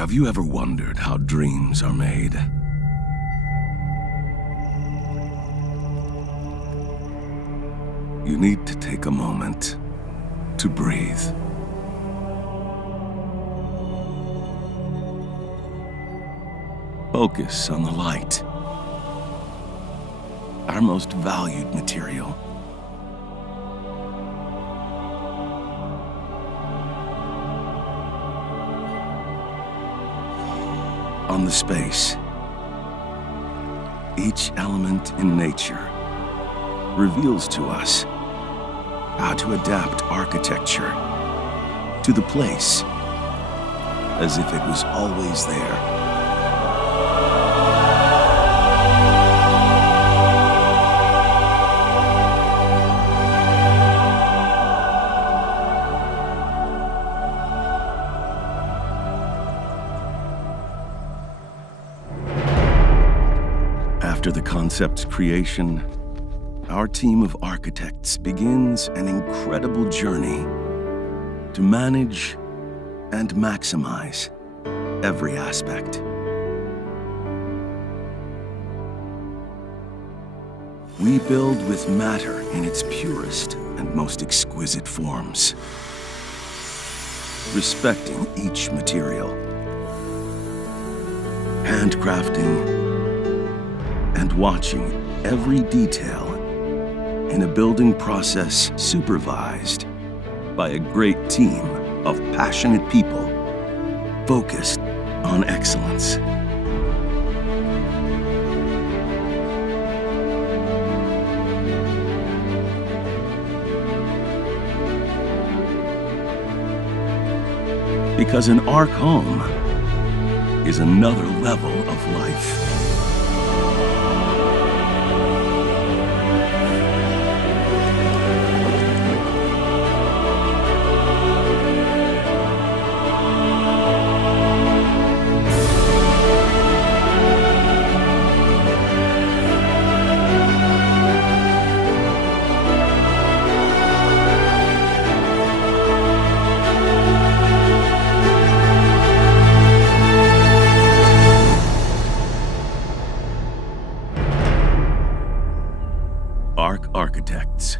Have you ever wondered how dreams are made? You need to take a moment to breathe. Focus on the light, our most valued material. On the space, each element in nature reveals to us how to adapt architecture to the place as if it was always there. After the concept's creation, our team of architects begins an incredible journey to manage and maximize every aspect. We build with matter in its purest and most exquisite forms, respecting each material, handcrafting, and watching every detail in a building process supervised by a great team of passionate people focused on excellence. Because an ARK home is another level of life. ARK Architects.